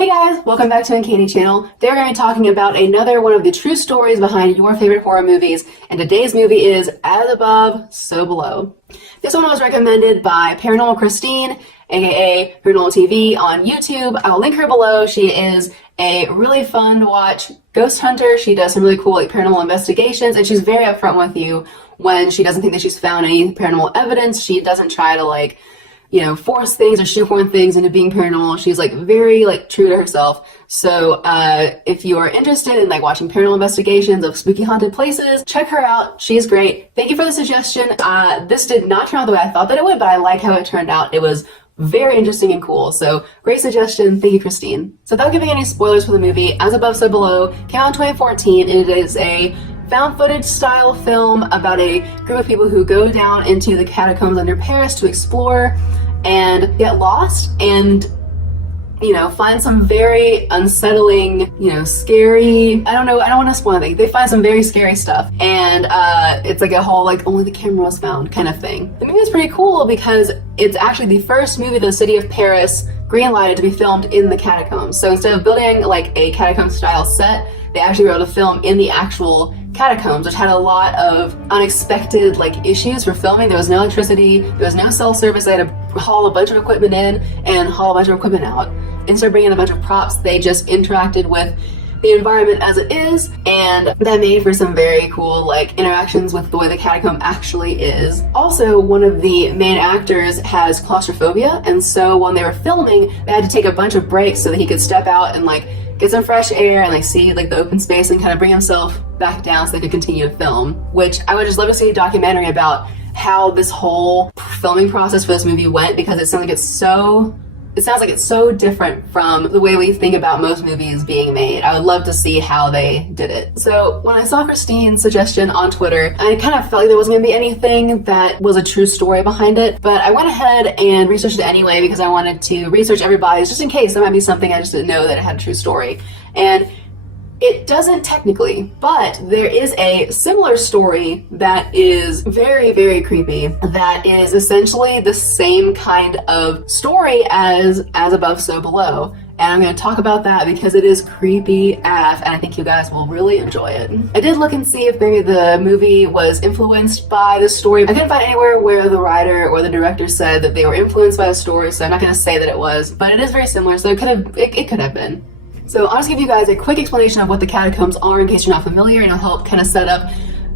Hey guys, welcome back to Uncanny Channel. Today we're going to be talking about another one of the true stories behind your favorite horror movies, and today's movie is As Above, So Below. This one was recommended by Paranormal Christine, aka Paranormal TV on YouTube. I'll link her below. She is a really fun to watch ghost hunter. She does some really cool paranormal investigations, and she's very upfront with you when she doesn't think that she's found any paranormal evidence. She doesn't try to force things or shoehorn things into being paranormal. She's very true to herself. So if you are interested in watching paranormal investigations of spooky haunted places, check her out. She's great. Thank you for the suggestion. This did not turn out the way I thought that it would, but I like how it turned out. It was very interesting and cool. So great suggestion. Thank you, Christine. So without giving any spoilers for the movie, As Above, So Below came out in 2014, and it is a found footage style film about a group of people who go down into the catacombs under Paris to explore and get lost and find some very unsettling, scary, I don't want to spoil anything. They find some very scary stuff, and it's a whole only the camera was found kind of thing. The movie is pretty cool because it's actually the first movie the city of Paris greenlighted to be filmed in the catacombs. So instead of building a catacomb style set, they actually were able to film in the actual catacombs, which had a lot of unexpected issues for filming. There was no electricity, there was no cell service. They had to haul a bunch of equipment in and haul a bunch of equipment out. Instead of bringing in a bunch of props, they just interacted with the environment as it is, and that made for some very cool interactions with the way the catacomb actually is. Also, one of the main actors has claustrophobia, and so when they were filming, they had to take a bunch of breaks so that he could step out and get some fresh air and see the open space and kind of bring himself back down so they could continue to film. Which I would just love to see a documentary about how this whole filming process for this movie went, because it sounds like it's so different from the way we think about most movies being made. I would love to see how they did it. So when I saw Christine's suggestion on Twitter, I kind of felt like there wasn't going to be anything that was a true story behind it, but I went ahead and researched it anyway because I wanted to research everybody's just in case there might be something I just didn't know that it had a true story. And it doesn't technically, but there is a similar story that is very, very creepy, that is essentially the same kind of story as Above, So Below. And I'm going to talk about that because it is creepy AF, and I think you guys will really enjoy it. I did look and see if maybe the movie was influenced by the story. I couldn't find anywhere where the writer or the director said that they were influenced by the story, so I'm not going to say that it was, but it is very similar, so it could have been. So I'll just give you guys a quick explanation of what the catacombs are in case you're not familiar, and it'll help kind of set up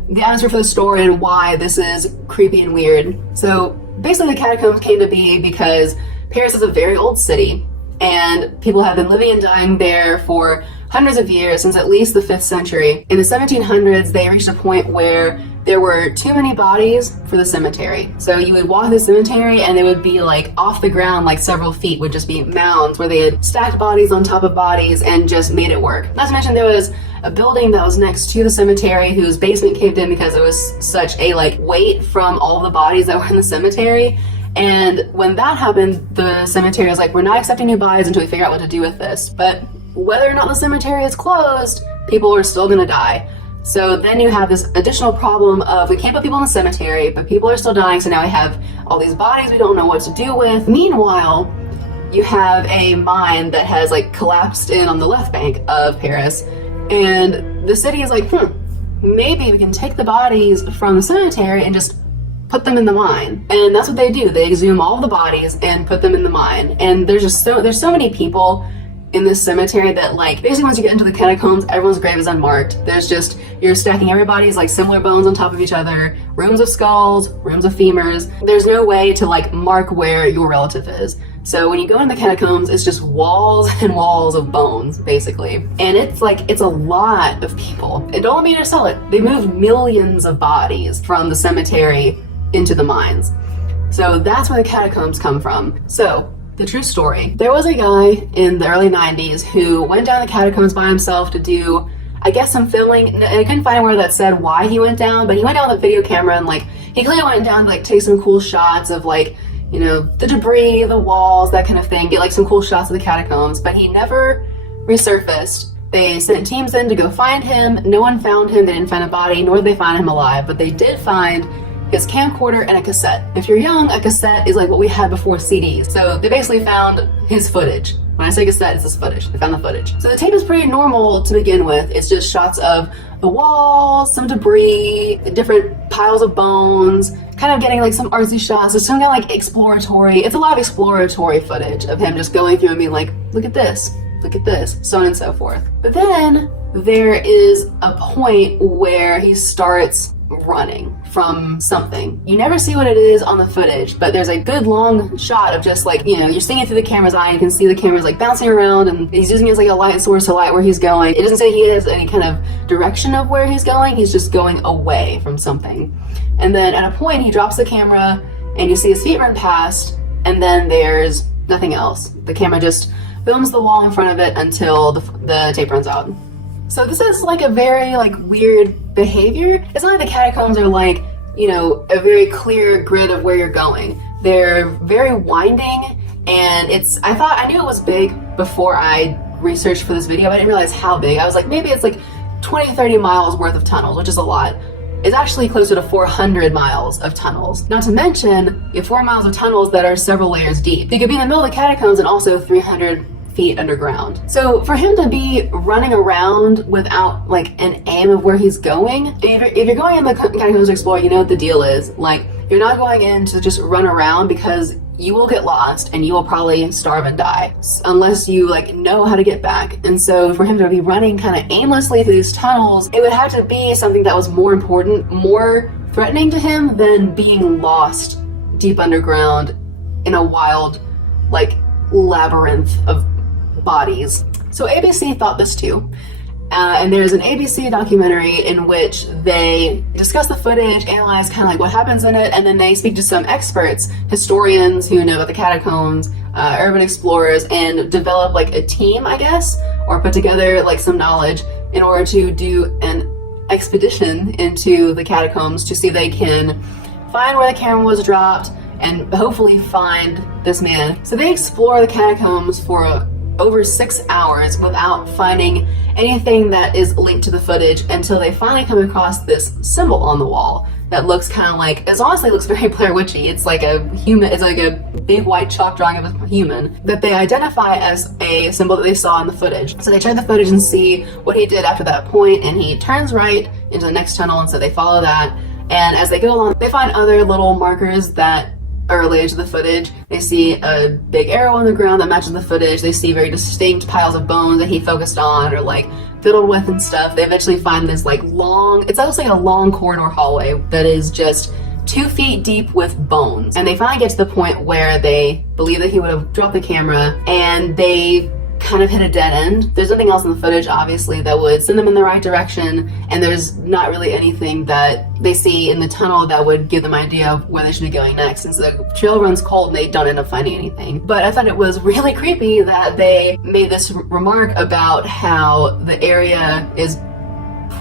the atmosphere for the story and why this is creepy and weird. So basically the catacombs came to be because Paris is a very old city, and people have been living and dying there for hundreds of years, since at least the 5th century. In the 1700s, they reached a point where there were too many bodies for the cemetery. So you would walk the cemetery and they would be off the ground, several feet would just be mounds where they had stacked bodies on top of bodies and just made it work. Not to mention there was a building that was next to the cemetery whose basement caved in because there was such a weight from all the bodies that were in the cemetery. And when that happened, the cemetery was we're not accepting new bodies until we figure out what to do with this. But whether or not the cemetery is closed, people are still gonna die. So then you have this additional problem of we can't put people in the cemetery, but people are still dying, so now we have all these bodies we don't know what to do with. Meanwhile, you have a mine that has collapsed in on the left bank of Paris, and the city is maybe we can take the bodies from the cemetery and just put them in the mine. And that's what they do. They exhume all of the bodies and put them in the mine. And there's so many people in this cemetery that basically once you get into the catacombs, everyone's grave is unmarked. You're stacking everybody's similar bones on top of each other, rooms of skulls, rooms of femurs. There's no way to mark where your relative is. So when you go into the catacombs, it's just walls and walls of bones, basically. And it's a lot of people. And don't let me undersell it. They moved millions of bodies from the cemetery into the mines. So that's where the catacombs come from. So the true story. There was a guy in the early 90s who went down the catacombs by himself to do, I guess, some filming. And I couldn't find anywhere that said why he went down, but he went down with a video camera and he clearly went down to take some cool shots of the debris, the walls, that kind of thing, get some cool shots of the catacombs, but he never resurfaced. They sent teams in to go find him. No one found him. They didn't find a body, nor did they find him alive, but they did find his camcorder and a cassette. If you're young, a cassette is what we had before CDs. So they basically found his footage, When I say cassette, it's this footage. I found the footage. So the tape is pretty normal to begin with. It's just shots of the walls, some debris, different piles of bones, kind of getting like some artsy shots. It's some kind of like exploratory. It's a lot of exploratory footage of him just going through and being like, look at this, so on and so forth. But then there is a point where he starts running from something. You never see what it is on the footage, but there's a good long shot of just like, you know, you're seeing it through the camera's eye. You can see the camera's like bouncing around, and he's using it as like a light source to light where he's going. It doesn't say he has any kind of direction of where he's going. He's just going away from something. And then at a point he drops the camera and you see his feet run past, and then there's nothing else. The camera just films the wall in front of it until the tape runs out. So this is like a very like weird behavior. It's not like the catacombs are like, you know, a very clear grid of where you're going. They're very winding, and I knew it was big before I researched for this video, but I didn't realize how big. I was like, maybe it's like 20-30 miles worth of tunnels, which is a lot. It's actually closer to 400 miles of tunnels. Not to mention, you have 4 miles of tunnels that are several layers deep. You could be in the middle of the catacombs and also 300 feet underground. So for him to be running around without like an aim of where he's going, if you're going in the catacombs to explore, you know what the deal is. Like, you're not going in to just run around, because you will get lost and you will probably starve and die unless you like know how to get back. And so for him to be running kind of aimlessly through these tunnels, it would have to be something that was more important, more threatening to him than being lost deep underground in a wild like labyrinth of bodies. So ABC thought this too. And there's an ABC documentary in which they discuss the footage, analyze kind of like what happens in it, and then they speak to some experts, historians who know about the catacombs, urban explorers, and develop like a team, I guess, or put together like some knowledge in order to do an expedition into the catacombs to see if they can find where the camera was dropped and hopefully find this man. So they explore the catacombs for over 6 hours without finding anything that is linked to the footage until they finally come across this symbol on the wall that looks kind of like, it honestly looks very Blair Witchy. It's like a human, it's like a big white chalk drawing of a human that they identify as a symbol that they saw in the footage. So they check the footage and see what he did after that point, and he turns right into the next tunnel, and so they follow that. And as they go along, they find other little markers that are related to the footage. They see a big arrow on the ground that matches the footage. They see very distinct piles of bones that he focused on or like fiddled with and stuff. They eventually find this like long, it's almost like a long corridor hallway that is just 2 feet deep with bones. And they finally get to the point where they believe that he would have dropped the camera, and they kind of hit a dead end. There's nothing else in the footage, obviously, that would send them in the right direction, and there's not really anything that they see in the tunnel that would give them an idea of where they should be going next. And so the trail runs cold and they don't end up finding anything. But I thought it was really creepy that they made this remark about how the area is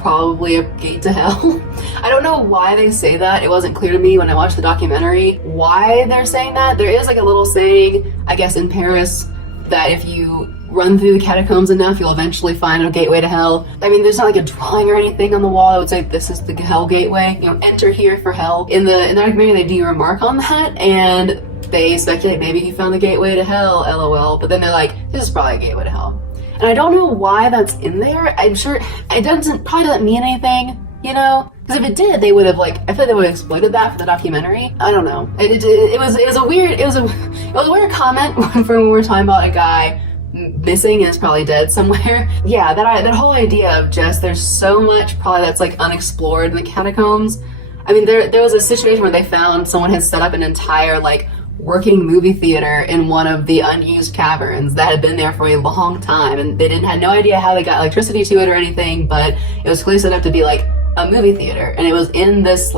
probably a gate to hell. I don't know why they say that. It wasn't clear to me when I watched the documentary why they're saying that. There is like a little saying, I guess in Paris, that if you run through the catacombs enough, you'll eventually find a gateway to hell. I mean, there's not like a drawing or anything on the wall that would say this is the hell gateway, you know, enter here for hell. In the documentary, they do remark on that, and they speculate maybe he found the gateway to hell, lol, but then they're like, this is probably a gateway to hell. And I don't know why that's in there. I'm sure it probably doesn't mean anything, you know? Because if it did, they would have like, I feel like they would have exploited that for the documentary. I don't know. It was a weird comment from when we were talking about a guy missing and is probably dead somewhere. Yeah, that whole idea of just there's so much probably that's like unexplored in the catacombs. I mean, there was a situation where they found someone had set up an entire like working movie theater in one of the unused caverns that had been there for a long time, and they had no idea how they got electricity to it or anything, but it was clearly set up to be like a movie theater, and it was in this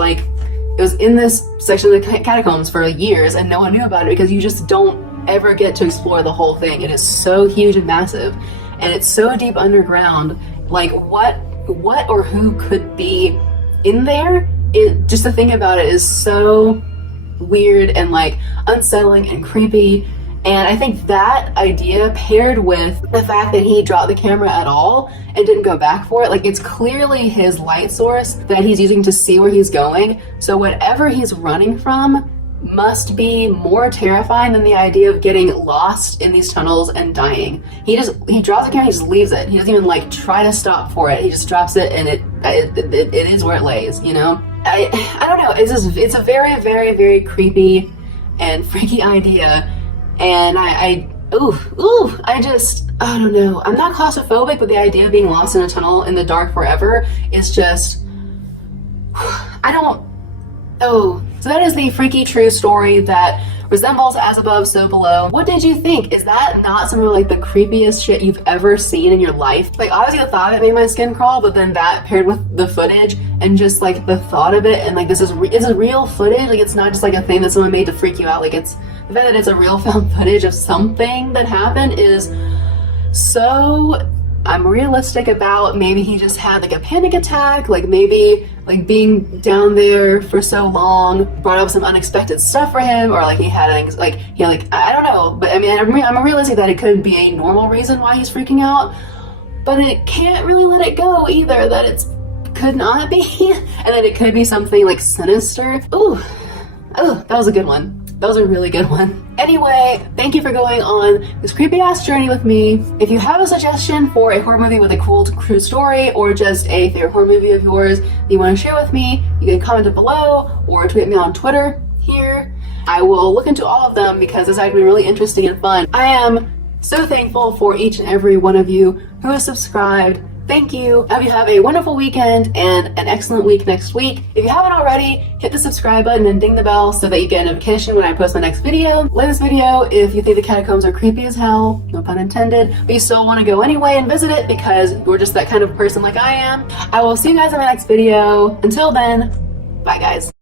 section of the catacombs for years, and no one knew about it because you just don't ever get to explore the whole thing. It is so huge and massive, and it's so deep underground. Like what or who could be in there? Just to think about it is so weird and like unsettling and creepy. And I think that idea paired with the fact that he dropped the camera at all and didn't go back for it, like it's clearly his light source that he's using to see where he's going. So whatever he's running from must be more terrifying than the idea of getting lost in these tunnels and dying. He draws a camera, he just leaves it. He doesn't even like try to stop for it. He just drops it, and it is where it lays, you know? I don't know, it's a very, very, very creepy and freaky idea, and I don't know. I'm not claustrophobic, but the idea of being lost in a tunnel in the dark forever is just, so that is the freaky true story that resembles As Above, So Below. What did you think? Is that not some of like the creepiest shit you've ever seen in your life? Like, obviously the thought of it made my skin crawl, but then that paired with the footage and just like the thought of it, and like it's a real footage, like it's not just like a thing that someone made to freak you out, like it's the fact that it's a real found footage of something that happened is so I'm realistic about. Maybe he just had like a panic attack, like maybe like being down there for so long brought up some unexpected stuff for him, or like he had I don't know, but I mean I'm realistic that it could be a normal reason why he's freaking out, but it can't really let it go either that it could not be and that it could be something like sinister. Ooh, that was a good one. That was a really good one. Anyway, thank you for going on this creepy ass journey with me. If you have a suggestion for a horror movie with a cool true story, or just a favorite horror movie of yours that you want to share with me, you can comment it below or tweet me on Twitter here. I will look into all of them because this has been really interesting and fun. I am so thankful for each and every one of you who has subscribed. Thank you. I hope you have a wonderful weekend and an excellent week next week. If you haven't already, hit the subscribe button and ding the bell so that you get a notification when I post my next video. Like this video if you think the catacombs are creepy as hell, no pun intended, but you still want to go anyway and visit it because you're just that kind of person like I am. I will see you guys in my next video. Until then, bye guys.